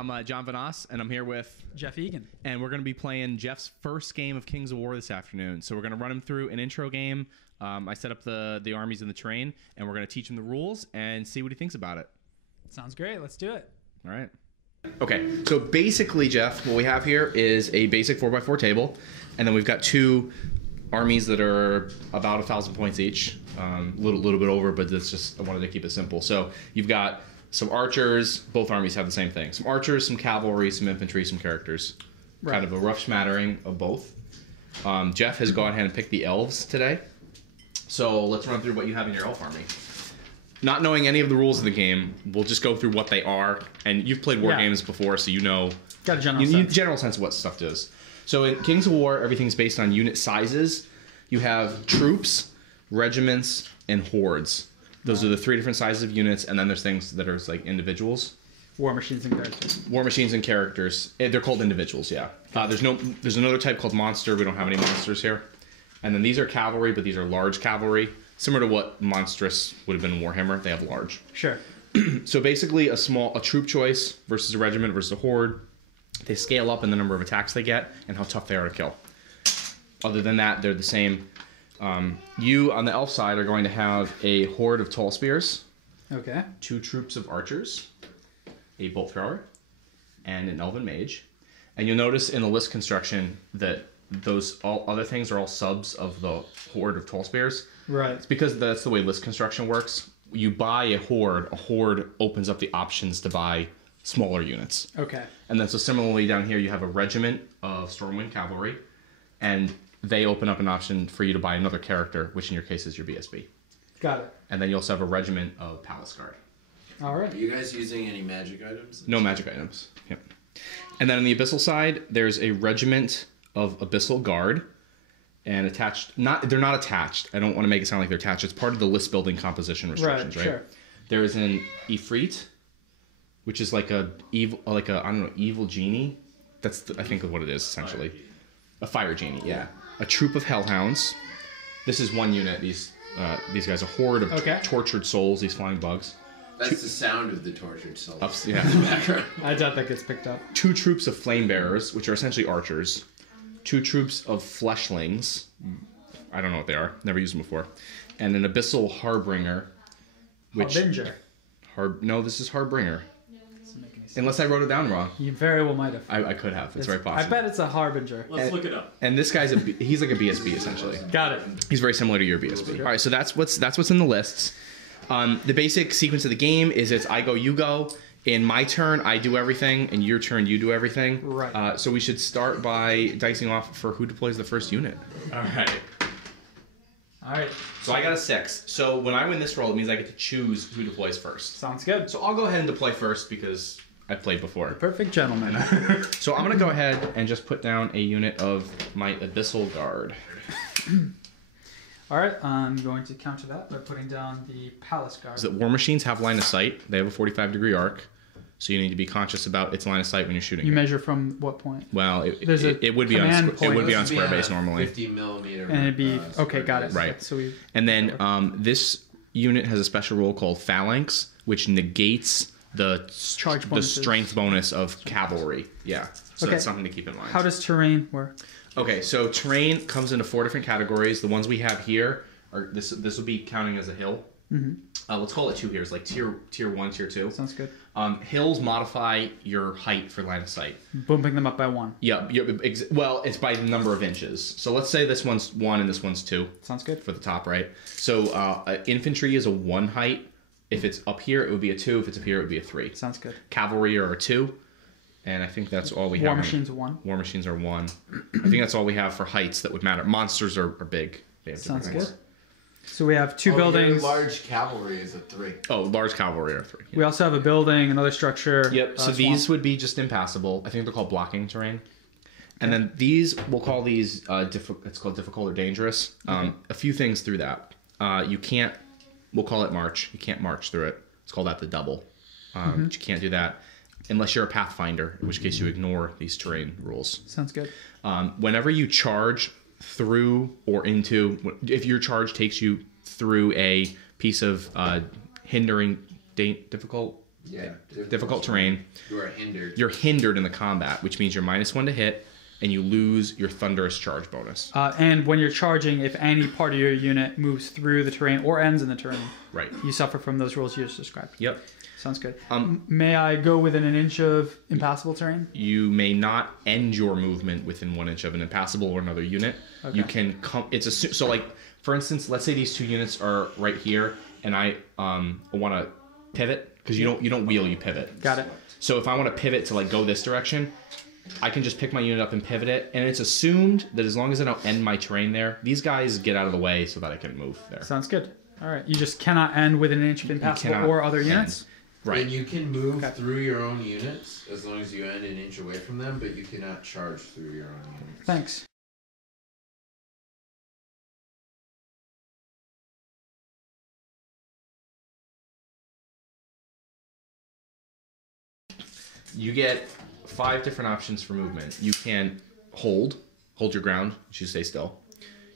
I'm John Vanas, and I'm here with Jeff Egan. And we're going to be playing Jeff's first game of Kings of War this afternoon. So we're going to run him through an intro game. I set up the armies in the terrain, and we're going to teach him the rules and see what he thinks about it. Sounds great. Let's do it. All right. Okay, so basically, Jeff, what we have here is a basic 4x4 table, and then we've got two armies that are about 1,000 points each. Little bit over, but that's just, I wanted to keep it simple. So you've got some archers. Both armies have the same thing. Some archers, some cavalry, some infantry, some characters. Right. Kind of a rough smattering of both. Jeff has gone ahead and picked the elves today. So let's run through what you have in your elf army. Not knowing any of the rules of the game, we'll just go through what they are. And you've played war games before, so you know. Got a general sense of what stuff does. So in Kings of War, everything's based on unit sizes. You have troops, regiments, and hordes. Those are the three different sizes of units, and then there's things that are like individuals. War machines and characters. War machines and characters. They're called individuals, yeah. There's another type called monster. We don't have any monsters here. And then these are cavalry, but these are large cavalry. Similar to what monstrous would have been in Warhammer, they have large. Sure. So basically a troop choice versus a regiment versus a horde. They scale up in the number of attacks they get and how tough they are to kill. Other than that, they're the same. You, on the elf side, are going to have a horde of tall spears. Okay. 2 troops of archers, a bolt thrower, and an elven mage. And you'll notice in the list construction that all other things are all subs of the horde of tall spears. Right. It's because that's the way list construction works. You buy a horde opens up the options to buy smaller units. Okay. And then so similarly down here you have a regiment of Stormwind cavalry, and they open up an option for you to buy another character, which in your case is your BSB. Got it. And then you also have a regiment of Palace Guard. All right. Are you guys using any magic items? No magic items. Yep. And then on the Abyssal side, there's a regiment of Abyssal Guard, and attached. They're not attached. I don't want to make it sound like they're attached. It's part of the list building composition restrictions, right? Sure. There is an Ifrit, which is like a evil genie. That's I think of what it is essentially. A fire genie, yeah. A troop of hellhounds. This is one unit. These guys, a horde of tortured souls. These flying bugs. That's the sound of the tortured souls. Yeah. In the background. I doubt that gets picked up. 2 troops of flame bearers, which are essentially archers. 2 troops of fleshlings. I don't know what they are. Never used them before. And an abyssal harbinger. Harbinger. No, this is harbinger. Unless I wrote it down wrong. You very well might have. I could have. It's very possible. I bet it's a harbinger. Let's look it up. And this guy's he's like a BSB essentially. Got it. He's very similar to your BSB. All right, so that's what's in the lists. The basic sequence of the game is I go, you go. In my turn, I do everything. In your turn, you do everything. Right. So we should start by dicing off for who deploys the first unit. All right. All right. So I got a 6. So when I win this roll, it means I get to choose who deploys first. Sounds good. So I'll go ahead and deploy first because I've played before. Perfect gentleman. So I'm going to go ahead and just put down a unit of my Abyssal Guard. All right, I'm going to counter that by putting down the Palace Guard. So war machines have line of sight. They have a 45-degree arc, so you need to be conscious about its line of sight when you're shooting. You measure from what point? Well, it would be on square base normally. 50 millimeter. And it'd be okay. Got it. Right. So and then this unit has a special role called Phalanx, which negates the strength bonus of cavalry. Yeah. So that's something to keep in mind. How does terrain work? Okay, so terrain comes into 4 different categories. The ones we have here are this will be counting as a hill. Mm-hmm. Let's call it 2 here. It's like tier 1, tier 2. Sounds good. Hills modify your height for line of sight. Bumping them up by 1. Yeah. Well, it's by the number of inches. So let's say this one's 1 and this one's 2. Sounds good. For the top, right? So infantry is a 1 height. If it's up here, it would be a 2. If it's up here, it would be a 3. Sounds good. Cavalry are a 2. And I think that's all we have. War machines are 1. War machines are 1. I think that's all we have for heights that would matter. Monsters are big. They have Sounds things. good. So we have 2 buildings. Large cavalry is a 3. Oh, large cavalry are 3. Yeah. We also have a building, another structure. Yep. So these would be just impassable. I think they're called blocking terrain. And then these, we'll call these, it's called difficult or dangerous. A few things through that. You can't, we'll call it march. You can't march through it. Let's call that the double. But you can't do that unless you're a pathfinder, in which case you ignore these terrain rules. Sounds good. Whenever you charge through or into, if your charge takes you through a piece of hindering difficult Yeah. Difficult terrain. You are hindered. You're hindered in the combat, which means you're -1 to hit, and you lose your thunderous charge bonus. And when you're charging, if any part of your unit moves through the terrain or ends in the terrain, Right. you suffer from those rules you just described. Yep. Sounds good. May I go within an inch of impassable terrain? You may not end your movement within 1 inch of an impassable or another unit. Okay. You can come. So like, for instance, let's say these 2 units are right here, and I want to pivot because you don't wheel, you pivot. Got it. So if I want to pivot to like go this direction, I can just pick my unit up and pivot it, and it's assumed that as long as I don't end my terrain there, these guys get out of the way so that I can move there. Sounds good. All right. You just cannot end within an inch of impassable or other units? Right. And you can move through your own units as long as you end an inch away from them, but you cannot charge through your own units. Thanks. You get 5 different options for movement. You can hold your ground, which you stay still.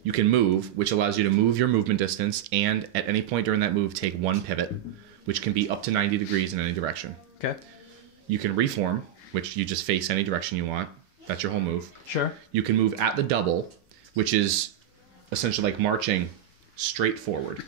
You can move, which allows you to move your movement distance, and at any point during that move, take 1 pivot, which can be up to 90 degrees in any direction. Okay. You can reform, which you just face any direction you want. That's your whole move. Sure. You can move at the double, which is essentially like marching straight forward.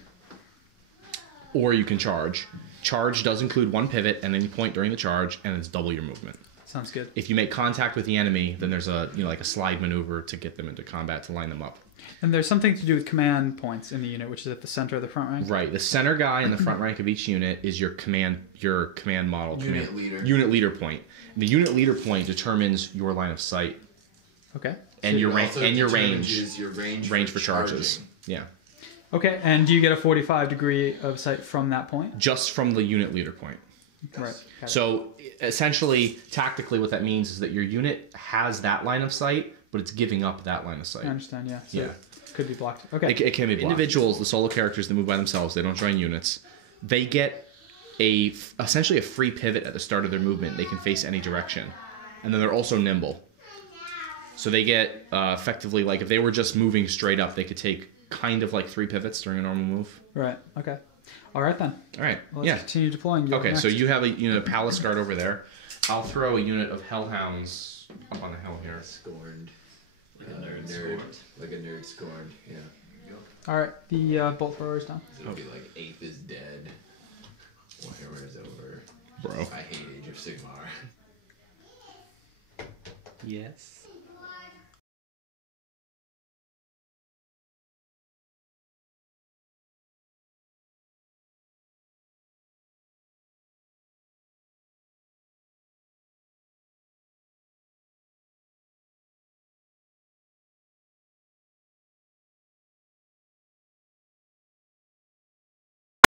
Or you can charge. Charge does include 1 pivot at any point during the charge, and it's double your movement. Sounds good. If you make contact with the enemy, then there's a like a slide maneuver to get them into combat to line them up. And there's something to do with command points in the unit, which is at the center of the front rank. Right. The center guy in the front rank of each unit is your command model. Unit leader. Unit leader point. The unit leader point determines your line of sight Okay. and your range and your range. range for charges. Yeah. Okay, and do you get a 45 degree of sight from that point? Just from the unit leader point. Right. Got it. So essentially, tactically, what that means is that your unit has that line of sight, but it's giving up that line of sight. I understand, yeah. So Yeah. it could be blocked. Okay. It can be blocked. Individuals, the solo characters that move by themselves, they don't join units. They get essentially a free pivot at the start of their movement. They can face any direction, and then they're also nimble. So they get effectively, like if they were just moving straight up, they could take kind of like 3 pivots during a normal move. Right. Okay. All right then. All right. Well, let's continue deploying. Okay, next. so you have a unit of Palace Guard over there. I'll throw a unit of Hellhounds up on the hill here. Scorned. Like a nerd scorned. Like a nerd scorned, yeah. All right. The bolt thrower is done. It'll be like Ape is dead. Warhammer is over. Bro. I hate Age of Sigmar. Yes.